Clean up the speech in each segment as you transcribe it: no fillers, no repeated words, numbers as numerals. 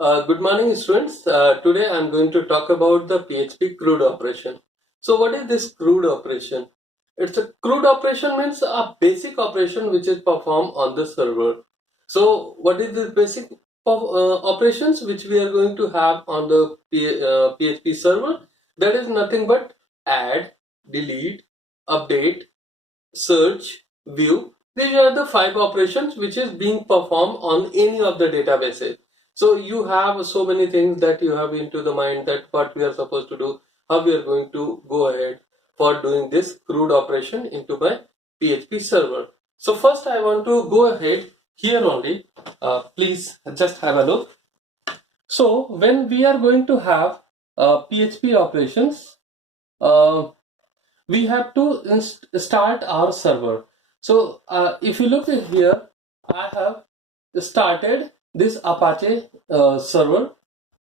Good morning, students. Today I'm going to talk about the PHP CRUD operation. So what is this CRUD operation? It's a CRUD operation means a basic operation which is performed on the server. So what is the basic operations which we are going to have on the PHP server? That is nothing but add, delete, update, search, view. These are the 5 operations which is being performed on any of the databases. So you have so many things that you have into the mind that what we are supposed to do, how we are going to go ahead for doing this CRUD operation into my PHP server. So first I want to go ahead here only. Please just have a look. So when we are going to have PHP operations, uh, we have to start our server. So if you look at here, I have started this Apache server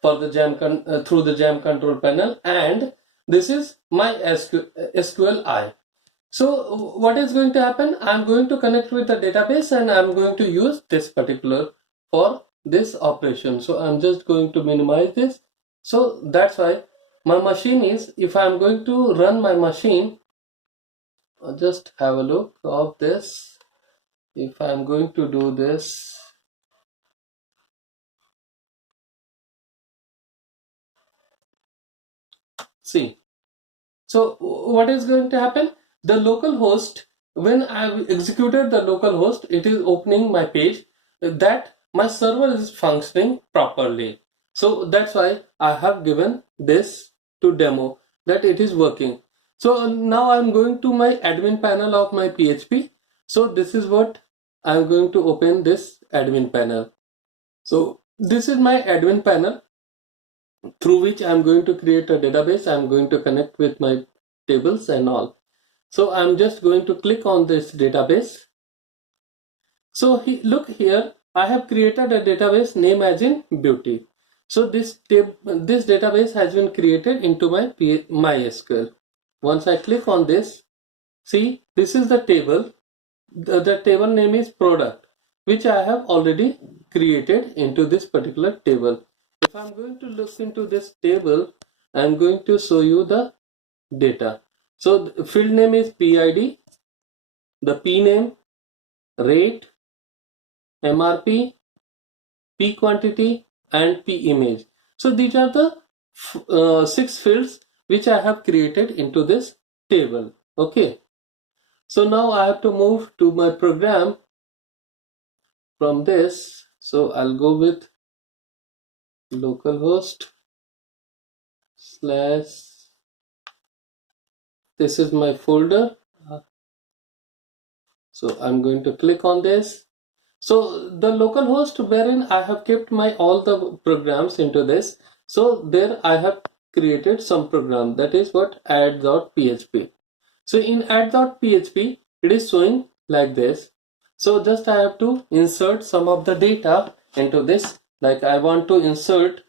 for the through the Jam control panel, and this is my SQLi. So what is going to happen? I'm going to connect with the database and I'm going to use this particular for this operation. So I'm just going to minimize this. So that's why my machine is, if I'm going to run my machine, just have a look of this. If I'm going to do this, see, so what is going to happen? The local host, when I've executed the local host, it is opening my page that my server is functioning properly. So that's why I have given this to demo that it is working. So now I'm going to my admin panel of my PHP. So this is what I'm going to open, this admin panel. So this is my admin panel through which I'm going to create a database. I'm going to connect with my tables and all. So I'm just going to click on this database. So look here, I have created a database name as in beauty. So this database has been created into my MySQL. Once I click on this, see, this is the table. The table name is product, which I have already created into this particular table. If I'm going to look into this table, I'm going to show you the data. So the field name is PID, the P name, rate, MRP, P quantity, and P image. So these are the 6 fields which I have created into this table. Okay. So now I have to move to my program from this. So I'll go with localhost / this is my folder. So I'm going to click on this. So the localhost wherein I have kept my all the programs into this. So there I have created some program, that is what add.php. So in add.php it is showing like this. So just I have to insert some of the data into this. Like I want to insert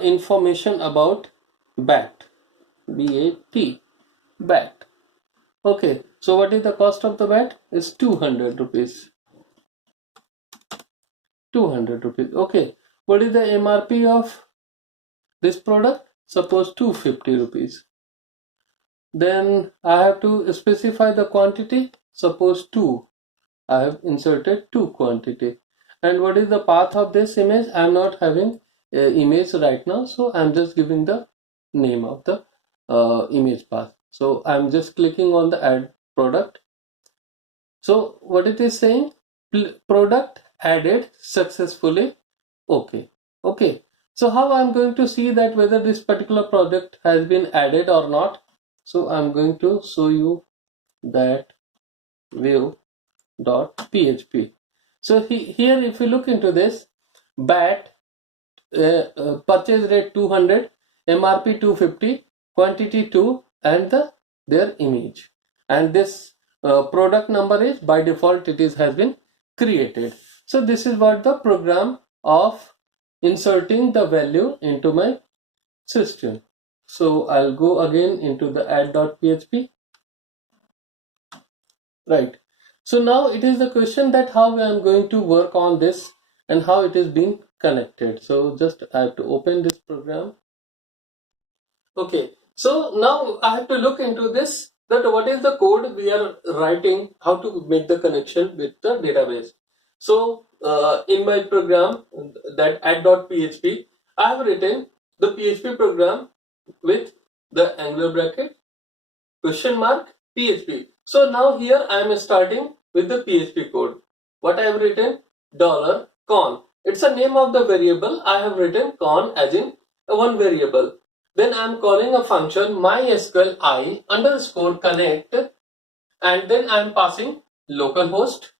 information about BAT, B-A-T, BAT. Okay, so what is the cost of the BAT? It's 200 rupees. 200 rupees. Okay, what is the MRP of this product? Suppose 250 rupees. Then I have to specify the quantity. Suppose 2. I have inserted 2 quantity. And what is the path of this image? I am not having image right now, so I am just giving the name of the image path. So I am just clicking on the add product. So what it is saying, product added successfully. Okay. So how I'm going to see that whether this particular product has been added or not? So I'm going to show you that view.php. So here if you look into this, BAT purchase rate 200, MRP 250, quantity 2, and their image. And this product number is by default has been created. So this is what the program of inserting the value into my system. So I'll go again into the add.php. Right. So now it is the question that how I am going to work on this and how it is being connected. So just I have to open this program. Okay, so now I have to look into this, that what is the code we are writing, how to make the connection with the database. So in my program, that add.php, I have written the PHP program with the angular bracket, question mark, PHP. So now here I am starting with the PHP code. What I have written? Dollar $con. It's a name of the variable. I have written con as in one variable. Then I am calling a function mysql I underscore connect, and then I am passing localhost,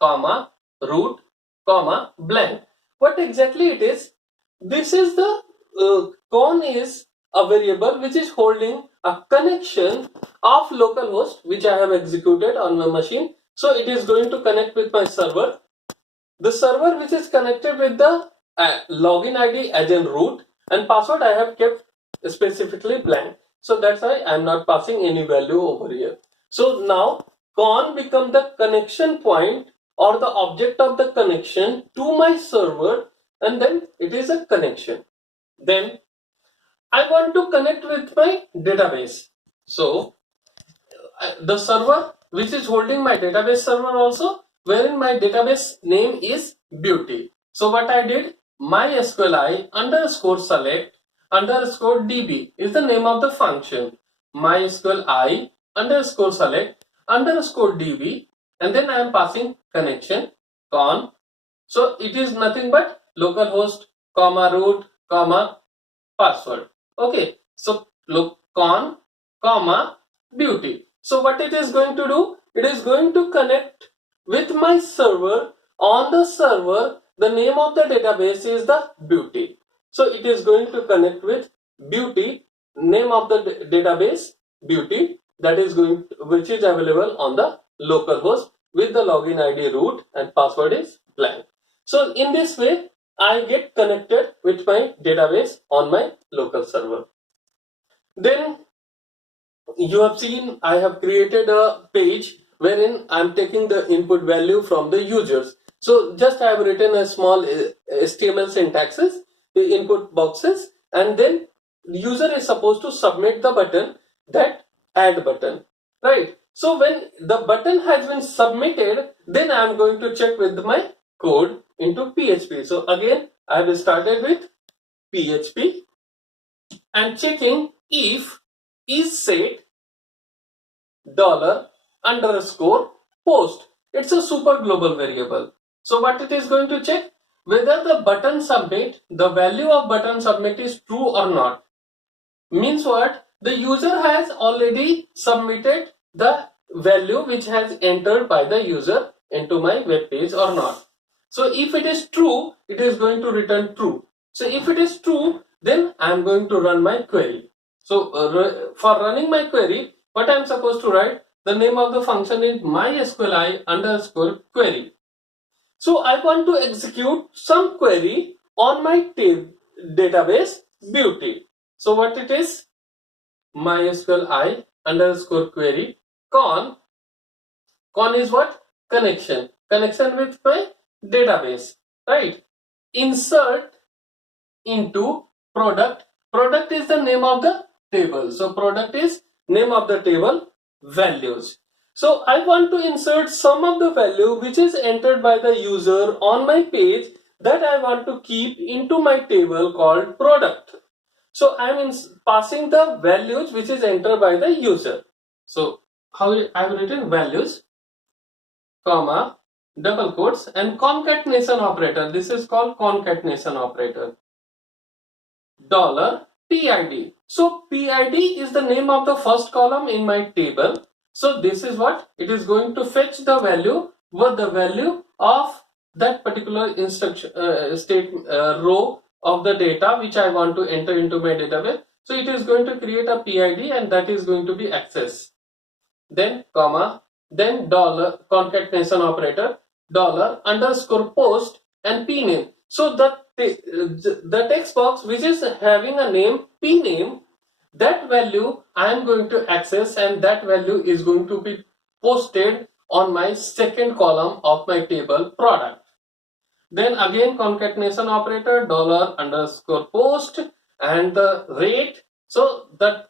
comma, root, comma, blank. What exactly it is? This is the con is a variable which is holding a connection of localhost which I have executed on my machine. So it is going to connect with my server. The server which is connected with the login ID as in root, and password I have kept specifically blank. So that's why I am not passing any value over here. So now con become the connection point or the object of the connection to my server, and then it is a connection. Then I want to connect with my database. So the server which is holding my database server also, wherein my database name is beauty. So what I did, mysqli underscore select underscore db is the name of the function. mysqli underscore select underscore db, and then I am passing connection con. So it is nothing but localhost, comma, root, comma, password. Okay, so look, con, comma, beauty. So what it is going to do, it is going to connect with my server. On the server, the name of the database is the beauty. So it is going to connect with beauty, name of the database beauty, that is going to, which is available on the localhost with the login ID root, and password is blank. So in this way I get connected with my database on my local server. Then you have seen I have created a page wherein I am taking the input value from the users. So just I have written a small HTML syntaxes, the input boxes, and then the user is supposed to submit the button, that add button, right? So when the button has been submitted, then I am going to check with my code into PHP. So again I have started with PHP and checking if is set dollar underscore post. It's a super global variable. So what it is going to check, whether the button submit, the value of button submit is true or not. Means what? The user has already submitted the value which has entered by the user into my web page or not. So if it is true, it is going to return true. So if it is true, then I am going to run my query. So for running my query, what I am supposed to write, the name of the function is mysqli underscore query. So I want to execute some query on my database beauty. So what it is, mysqli underscore query con is what? Connection with my database, right? Insert into product is the name of the table. So product is name of the table, values. So I want to insert some of the value which is entered by the user on my page, that I want to keep into my table called product. So I am passing the values which is entered by the user. So how I have written values, comma, double quotes, and concatenation operator. This is called concatenation operator. Dollar PID. So PID is the name of the first column in my table. So this is what it is going to fetch the value, what the value of that particular instruction row of the data which I want to enter into my database. So it is going to create a PID, and that is going to be access. Then comma, then dollar concatenation operator, dollar underscore post, and p name. So the text box which is having a name p name, that value I am going to access, and that value is going to be posted on my second column of my table product. Then again concatenation operator, dollar underscore post and the rate. So the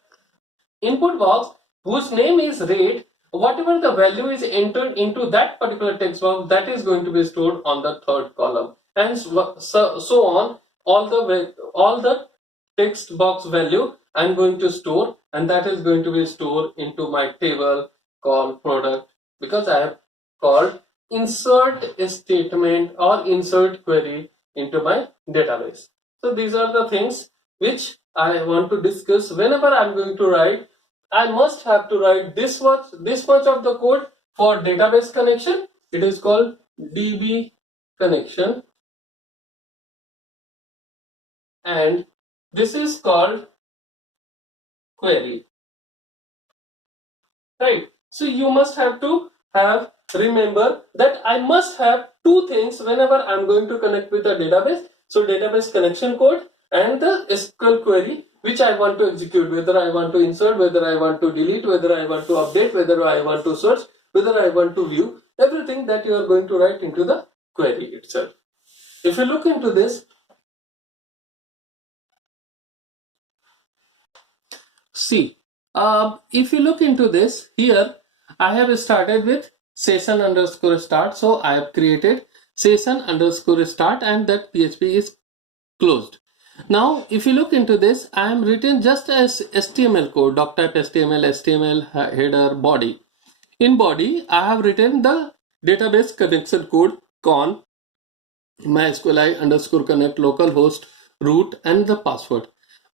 input box whose name is rate, whatever the value is entered into that particular text box, that is going to be stored on the third column, and so on. All the text box value I'm going to store, and that is going to be stored into my table called product, because I have called insert statement or insert query into my database. So these are the things which I want to discuss. Whenever I'm going to write, I must have to write this much of the code for database connection. It is called DB connection, and this is called query, right? So you must have to remember that I must have two things whenever I'm going to connect with a database. So database connection code and the SQL query which I want to execute, whether I want to insert, whether I want to delete, whether I want to update, whether I want to search, whether I want to view, everything that you are going to write into the query itself. If you look into this, see, if you look into this, here I have started with session underscore start. So I have created session underscore start, and that PHP is closed. Now if you look into this, I am written just as HTML code, doc type HTML header, body. In body I have written the database connection code con mysqli underscore connect localhost root and the password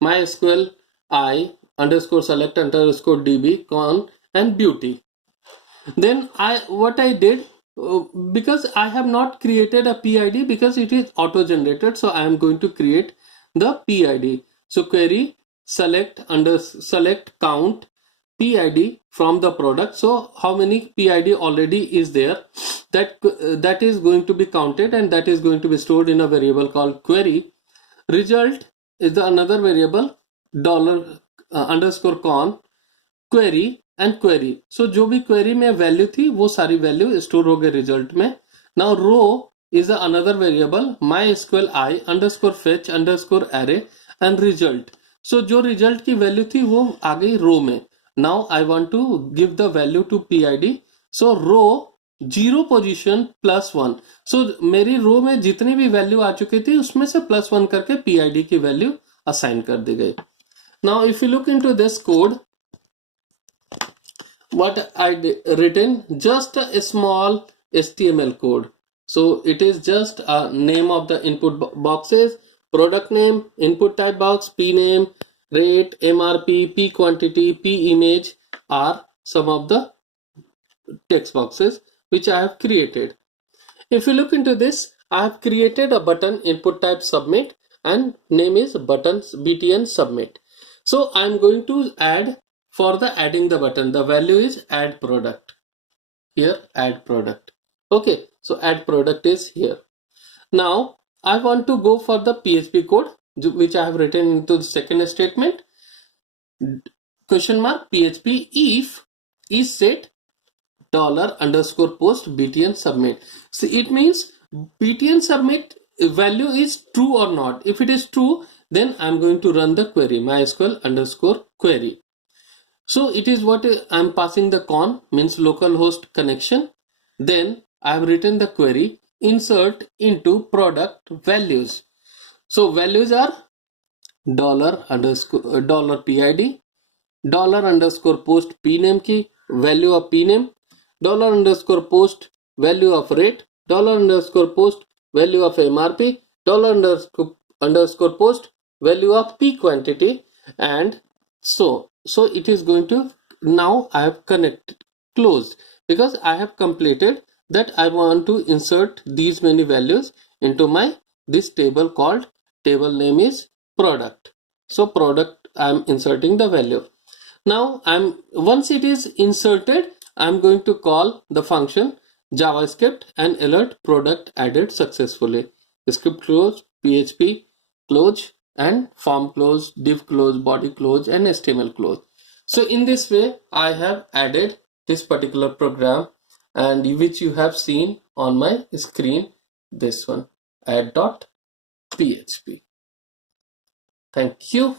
mysqli underscore select underscore db con and beauty. Then what I did, because I have not created a PID because it is auto generated, so I am going to create the PID. So query select count PID from the product. So how many PID already is there, that is going to be counted, and that is going to be stored in a variable called query. Result is the another variable dollar underscore con query and query. So जो भी query में value थी वो सारी value store हो गए result में. Now row is the another variable mysqli underscore fetch underscore array and result. So जो result की value थी वो आ गई row में. Now I want to give the value to PID. So row 0 position +1. So मेरी रो में जितनी भी वैल्यू आ चुकी थी उसमें से +1 करके PID की वैल्यू असाइन कर दी गई. Now if you look into this code, what I written, just a small HTML code. So it is just a name of the input boxes, product name, input type box, P name, rate, MRP, P quantity, P image are some of the text boxes which I have created. If you look into this, I have created a button input type submit and name is buttons btn submit. So I am going to add, for the adding the button, the value is add product. Here add product. Okay, so add product is here. Now I want to go for the PHP code which I have written into the second statement. Question mark PHP if is set dollar underscore post btn submit. So it means btn submit value is true or not. If it is true, then I'm going to run the query mysql underscore query. So it is what I'm passing the con, means localhost connection. Then I have written the query insert into product values. So values are dollar underscore dollar PID, dollar underscore post P name की value of P name, dollar underscore post value of rate, dollar underscore post value of MRP, dollar underscore post value of P quantity, and so it is going to, now I have connected closed because I have completed that. I want to insert these many values into my this table called table name is product. So product I am inserting the value. Now once it is inserted, I'm going to call the function javascript and alert product added successfully. Script close, PHP close, and form close, div close, body close, and HTML close. So in this way I have added this particular program, and which you have seen on my screen, this one. add.php. Thank you.